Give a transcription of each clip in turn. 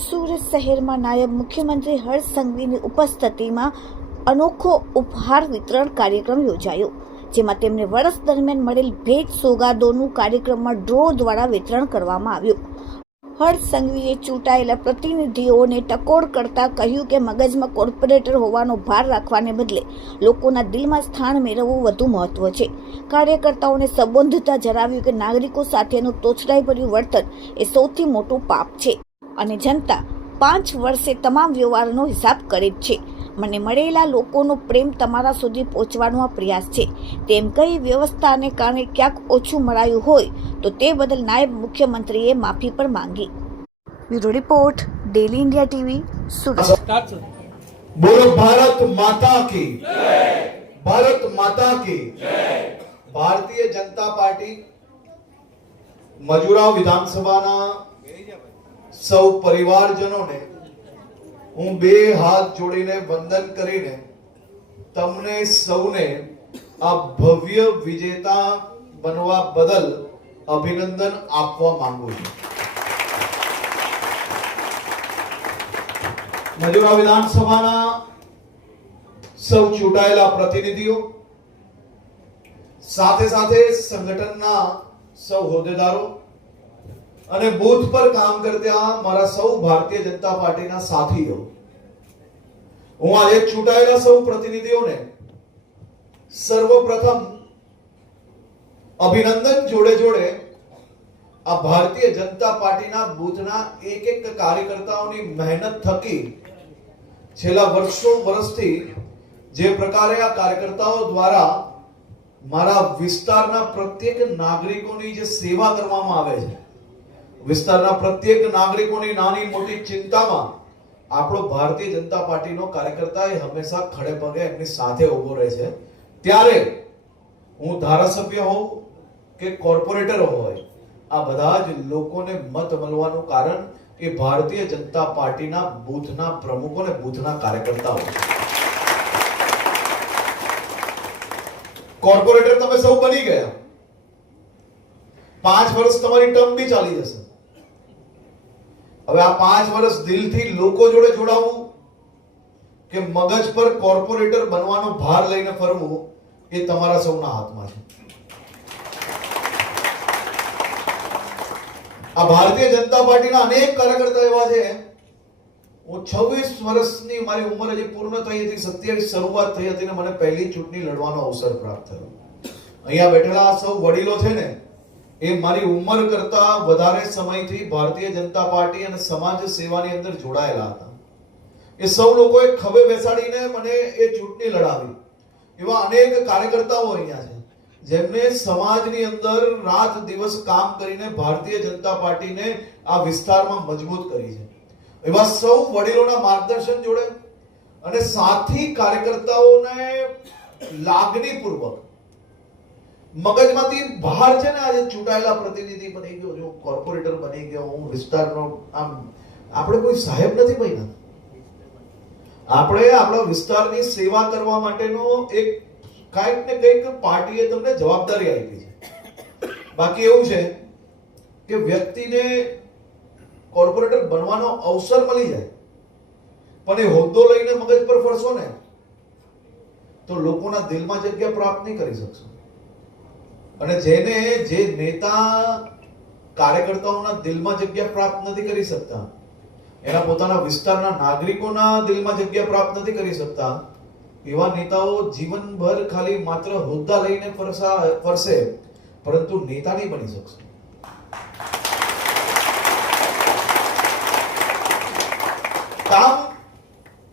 સુરત શહેરમાં નાયબ મુખ્યમંત્રી હર્ષ સંઘવીની ઉપસ્થિતિમાં અનોખો ઉપહાર વિતરણ કાર્યક્રમ યોજાયો, જેમાં તેમને વર્ષ દરમિયાન મળેલ ભેટ સોગાદોનું કાર્યક્રમમાં ડ્રો દ્વારા વિતરણ કરવામાં આવ્યું. હર્ષ સંઘવીએ ચૂંટાયેલા પ્રતિનિધિઓને ટકોર કરતા કહ્યું કે મગજમાં કોર્પોરેટર હોવાનો ભાર રાખવાને બદલે લોકોના દિલમાં સ્થાન મેળવવું વધુ મહત્વ છે. કાર્યકર્તાઓને સંબોધતા જણાવ્યું કે નાગરિકો સાથેનું તોછડાઈભર્યું વર્તન એ સૌથી મોટું પાપ છે અને જનતા 5 વર્ષે તમામ વ્યવહારનો હિસાબ કરે જ છે. મને મળેલા લોકોનો પ્રેમ તમારા સુધી પહોંચવાનો આ પ્રયાસ છે. તેમ કહી વ્યવસ્થાને કારણે ક્યાંક ઓછું મળાયું હોય તો તે બદલ નાયબ મુખ્યમંત્રીએ માફી પણ માંગી. Bureau report, daily India TV, Surat. બોલો ભારત માતા કી જય. ભારત માતા કી જય. ભારતીય જનતા પાર્ટી મજૂરાવ વિધાનસભાના સૌ પરિવારજનોને હું બે હાથ જોડીને વંદન કરીને તમને સૌને આ ભવ્ય વિજેતા બનવા બદલ અભિનંદન આપવા માંગુ છું. મજૂરા વિધાનસભાના સૌ ચૂંટાયેલા પ્રતિનિધિઓ, સાથે સાથે સંગઠનના સૌ હોદ્દેદારો અને બૂથ પર કામ કરતા મારા સૌ ભારતીય જનતા પાર્ટીના સાથીઓ, હું આજે ચૂંટાયેલા સૌ પ્રતિનિધિઓને સર્વપ્રથમ અભિનંદન જોડે જોડે આ ભારતીય જનતા પાર્ટીના બૂથના એક એક કાર્યકર્તાઓની મહેનત થકી છેલ્લા વર્ષોથી જે પ્રકારે આ કાર્યકર્તાઓ દ્વારા મારા વિસ્તારના પ્રત્યેક નાગરિકોની જે સેવા કરવામાં આવે છે, વિસ્તારના પ્રત્યેક નાગરિકોની નાની મોટી ચિંતામાં આપણો ભારતીય જનતા પાર્ટીનો કાર્યકર્તા એ હંમેશા ખડે પગે એમની સાથે ઉભો રહે છે. ત્યારે હું ધારાસભ્ય હોઉં કે કોર્પોરેટર હોય, આ બધા જ લોકોને મત મળવાનું કારણ એ ભારતીય જનતા પાર્ટીના બૂથના પ્રમુખો અને બૂથના કાર્યકર્તાઓ. કોર્પોરેટર તમે સૌ બની ગયા, 5 વર્ષ તમારી ટર્મ બી ચાલી જશે. હવે આ 5 વર્ષ દિલથી લોકો જોડે જોડાવવું કે મગજ પર કોર્પોરેટર બનવાનો ભાર લઈને ફરવું એ તમારા સૌના હાથમાં છે. આ ભારતીય જનતા પાર્ટીના અનેક કાર્યકર્તા એવા છે. હું 26 વર્ષની મારી ઉંમર હજી પૂર્ણ થઈ હતી, 27 શરૂઆત થઈ હતી ને મને પહેલી ચૂંટણી લડવાનો અવસર પ્રાપ્ત થયો. અહીંયા બેઠેલા સૌ વડીલો છે ને, એ મારી ઉંમર કરતા વધારે સમયથી ભારતીય જનતા પાર્ટી અને સમાજ સેવાની અંદર જોડાયેલા હતા. એ સૌ લોકોએ ખભે બેસાડીને મને એ ચૂંટણી લડાવી. એવા અનેક કાર્યકર્તાઓ અહીંયા છે જેમને સમાજની અંદર રાત દિવસ કામ કરીને ભારતીય જનતા પાર્ટીને આ વિસ્તારમાં મજબૂત કરી છે. એવા સૌ વડીલોના માર્ગદર્શન જોડે અને સાથી કાર્યકર્તાઓને લાગણીપૂર્વક મગજમાંથી બહાર છે ને, આજે ચૂંટાયેલા પ્રતિનિધિ બની ગયો, જો કોર્પોરેટર બની ગયો, હું વિસ્તારનો આમ, આપણે કોઈ સાહેબ નથી બન્યા. આપણે આપણા વિસ્તારની સેવા કરવા માટેનો એક કંઈક ને કંઈક પાર્ટીએ તમને જવાબદારી આપી છે. બાકી એવું છે કે વ્યક્તિને કોર્પોરેટર બનવાનો અવસર મળી જાય, પણ એ હોદ્દો લઈને મગજ પર ફરશો ને તો લોકોના દિલમાં જગ્યા પ્રાપ્ત નહીં કરી શકશો. અને જેને જે નેતા કાર્યકર્તાઓના દિલમાં જગ્યા પ્રાપ્ત નથી કરી શકતા, એના પોતાના વિસ્તારના નાગરિકોના દિલમાં જગ્યા પ્રાપ્ત નથી કરી શકતા, એવા નેતાઓ જીવનભર ખાલી માત્ર હોદ્દા લઈને ફરશે, પરંતુ નેતા નહીં બની શકશે. કામ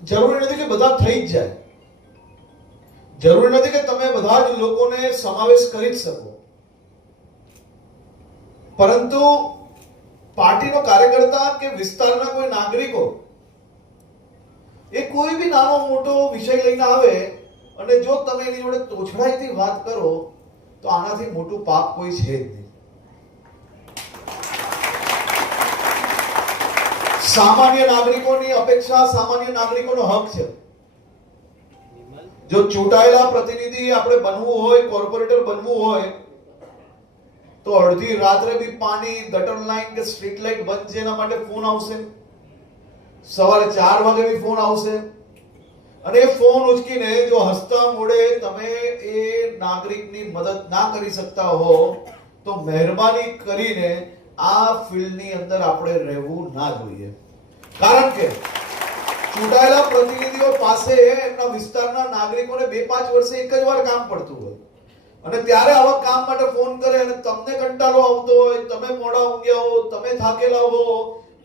જરૂરી નથી કે બધા થઈ જ જાય, જરૂરી નથી કે તમે બધા જ લોકોને સમાવેશ કરી જ શકો, પરંતુ પાર્ટીનો કાર્યકર્તા કે વિસ્તારના કોઈ નાગરિકો એ કોઈ બી નાનો મોટો વિષય લઈને આવે અને જો તમે એની જોડે તોછડાઈથી વાત કરો તો આનાથી મોટું પાપ કોઈ છે જ નહીં. સામાન્ય નાગરિકોની અપેક્ષા સામાન્ય નાગરિકોનો હક છે. જો ચૂંટાયેલા પ્રતિનિધિ આપણે બનવું હોય, કોર્પોરેટર બનવું હોય, તો અડધી રાત્રે બી પાણી, ગટર લાઈન કે સ્ટ્રીટ લાઈટ બંધ છે એના માટે ફોન આવશે. સવારે 4 વાગે બી ફોન આવશે અને એ ફોન ઉચકીને જો હસતા મોડે તમે એ નાગરિકની મદદ ના કરી શકતા હો તો મહેરબાની કરીને આ ફિલ્ડની અંદર આપણે રહેવું ના જોઈએ. કારણ કે ચૂંટાયેલા પ્રતિનિધિઓ પાસે એમના વિસ્તારના નાગરિકોને 2-5 વર્ષે એક જ વાર કામ પડતું હોય અને ત્યારે આવા કામ માટે ફોન કરે અને તમને કંટાળો આવતો હોય, તમે મોડા ઊંઘ્યા હો, તમે થાકેલા હો,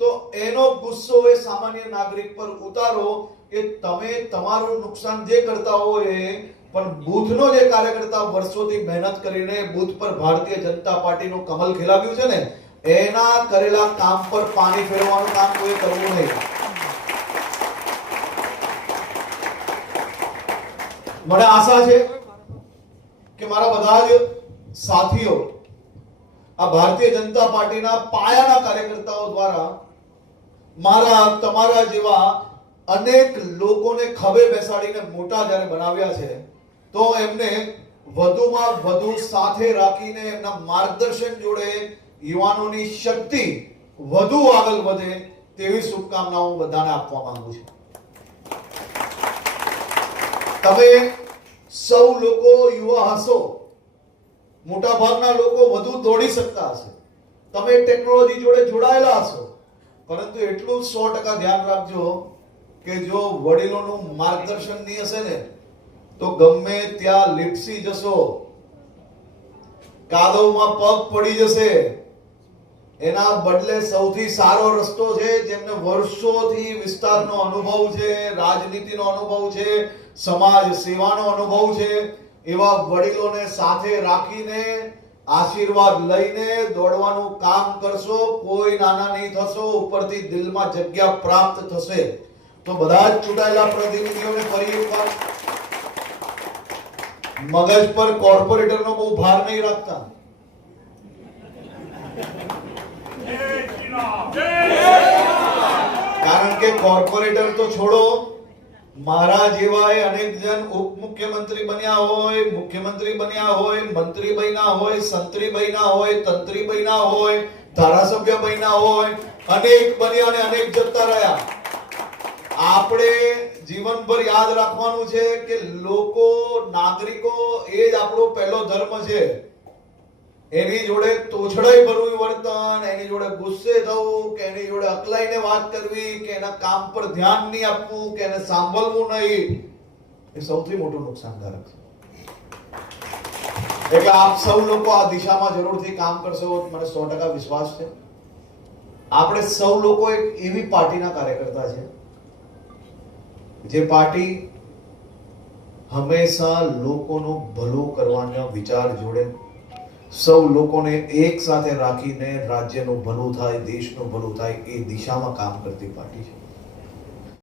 તો એનો ગુસ્સો એ સામાન્ય નાગરિક પર ઉતારો કે તમે તમારું નુકસાન જે કરતા હો એ પણ બૂથનો જે કાર્યકર્તા વર્ષોથી મહેનત કરીને બૂથ પર ભારતીય જનતા પાર્ટીનું કમલ ખીલાવ્યું છે ને એના કરેલા કામ પર પાણી ફેરવવાનું કામ કોઈ કરવું નહીં. મને આશા છે કે મારા બધા જ સાથીઓ આ ભારતીય જનતા પાર્ટીના પાયાના કાર્યકર્તાઓ દ્વારા મારા તમારા જેવા અનેક લોકોને ખભે બેસાડીને મોટા જ્યારે બનાવ્યા છે તો એમને વધુમાં વધુ સાથે રાખીને એમના માર્ગદર્શન જોડે યુવાનોની શક્તિ વધુ આગળ વધે તેવી શુભકામનાઓ બધાને આપવા માંગુ છું. તમે સૌ લોકો યુવા હશો, મોટા ભાગના લોકો વધુ દોડી શકતા હશે, તમે ટેકનોલોજી જોડે જોડાયેલા હશો, પરંતુ એટલું 100% ધ્યાન રાખજો કે જો વડીલોનું માર્ગદર્શન નહીં હશે ને તો ગમે ત્યાં લીપસી જશો, કાદવમાં પગ પડી જશે. એના બદલે સૌથી સારો રસ્તો છે જેમને વર્ષોથી વિસ્તારનો અનુભવ છે, રાજનીતિનો અનુભવ છે, સમાજ સેવાનો અનુભવ છે, એવા વડીલોને સાથે રાખીને આશીર્વાદ લઈને દોડવાનું કામ કરશો. કોઈ નાના નહીં થશો, ઉપરથી દિલમાં જગ્યા પ્રાપ્ત થશે. તો બધા જ ચૂંટાયેલા પ્રતિનિધિઓને ફરી એકવાર મગજ પર કોર્પોરેટરનો બહુ ભાર નહીં રાખતા. કારણ કે કોર્પોરેટર તો છોડો, મારા જેવાય અનેક જણ ઉપમુખ્યમંત્રી બન્યા હોય, મુખ્યમંત્રી બન્યા હોય, મંત્રી બન્યા હોય, સંત્રી બન્યા હોય, તંત્રી બન્યા હોય, ધારાસભ્ય બન્યા હોય, અનેક બન્યા અને અનેક જતા રહ્યા. આપણે જીવનભર યાદ રાખવાનું છે કે લોકો, નાગરિકો એ જ આપણો પહેલો ધર્મ છે. એની જોડે તોછડાઈ ભરવું વર્તન, એની જોડે ગુસ્સે થવું, કે એની જોડે અકલાઈને વાત કરવી, કે એના કામ પર ધ્યાન નહીં આપવું, કે એને સાંભળવું નહીં, એ સૌથી મોટું નુકસાનકારક છે. એટલે આપ સૌ લોકો આ દિશામાં જરૂરથી કામ કરશો, મને 100% વિશ્વાસ છે. આપણે સૌ લોકો એક એવી પાર્ટીના કાર્યકર્તા છે જે પાર્ટી હંમેશા લોકોનું ભલું કરવાના વિચાર જોડે સૌ લોકોને એક સાથે રાખીને રાજ્યનું ભલું થાય, દેશનું ભલું થાય એ દિશામાં કામ કરતી પાર્ટી છે.